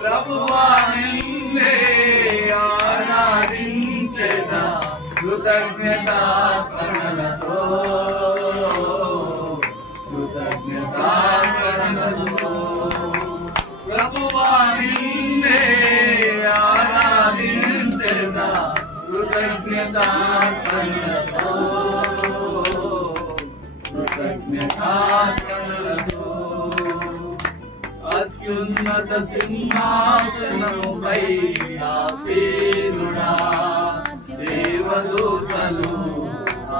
ప్రభువా నిన్నే ఆరాధించెదా కృతజ్ఞతార్పణలతో ప్రభువా నిన్నే ఆరాధించెదా కృతజ్ఞతార్పణలతో అత్యున్నత సింహాసనముపై ఆసీనుడా దేవదూతలు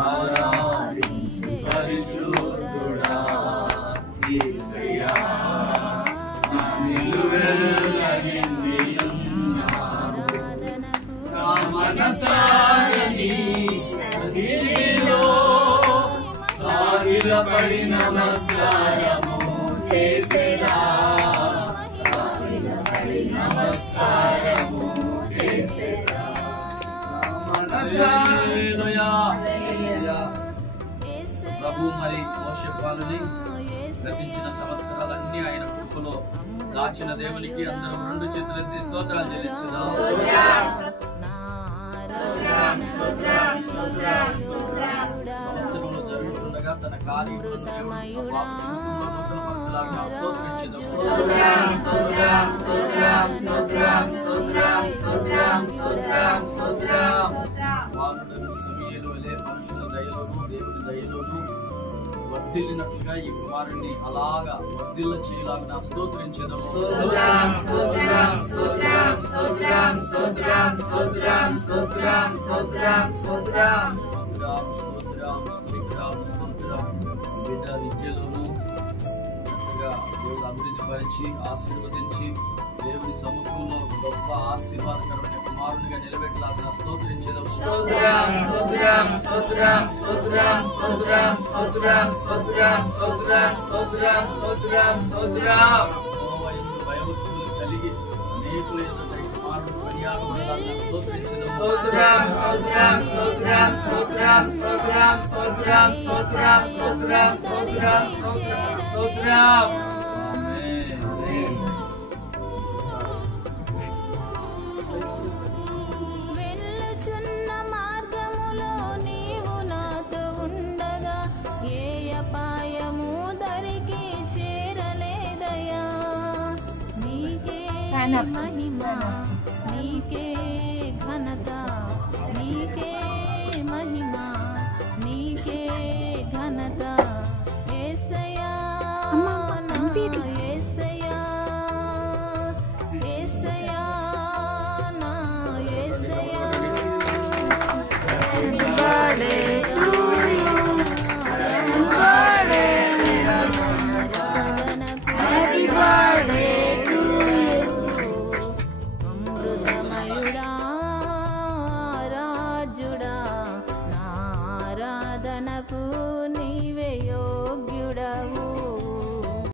ఆరాధించు పరిశుద్ధుడా యేసయ్యా నా నిలువెల్ల నిండి ఉన్నావు నా మనసారా నీ సన్నిధిలో సాగిలపడి నమస్కారము చేసేదా నమస్కారము చేసేదా ప్రభు మరి మోషే పాలని గతించిన సంవత్సరాలన్నీ ఆయన కృపలో దాచిన దేవునికి అందరం రెండు చేతులెత్తి స్తోత్రాలు చెల్లించుదాం. సంవత్సరంలో జరుగుతుండగా తన కార్యములను మనుషుల దయలోను దేవుని దయలోను వర్ధిల్లినట్లుగా ఈ కుమారుణ్ణి అలాగా వర్ధిల్ల చేయలాగా స్తోత్రించేదము. బిడ్డ విద్యలోను దేవుడు అభివృద్ధి పరిచి ఆశీర్వదించి దేవుని సముఖంలో గొప్ప ఆశీర్వాదకరమైన కుమారునిగా నిలబెట్టలాగా స్తోత్రించేదము. భయభక్తులు కలిగి అనేకుల కుమారుడు పనియాగలాగా స్తోత్రించేదము. వెళ్ళుచున్న మార్గములో నీవు నాతో ఉండగా ఏ అపాయము దరికి చేరలేదయా. నీకే మహిమ, నీకే ఘనత, నీకే మహిమ, నీకే ఘనత. యేసయ్యా నా యేసయ్యా, యేసయ్యా నా యేసయ్యా. అమృతమయుడా రాజుడా నా ఆరాధనకు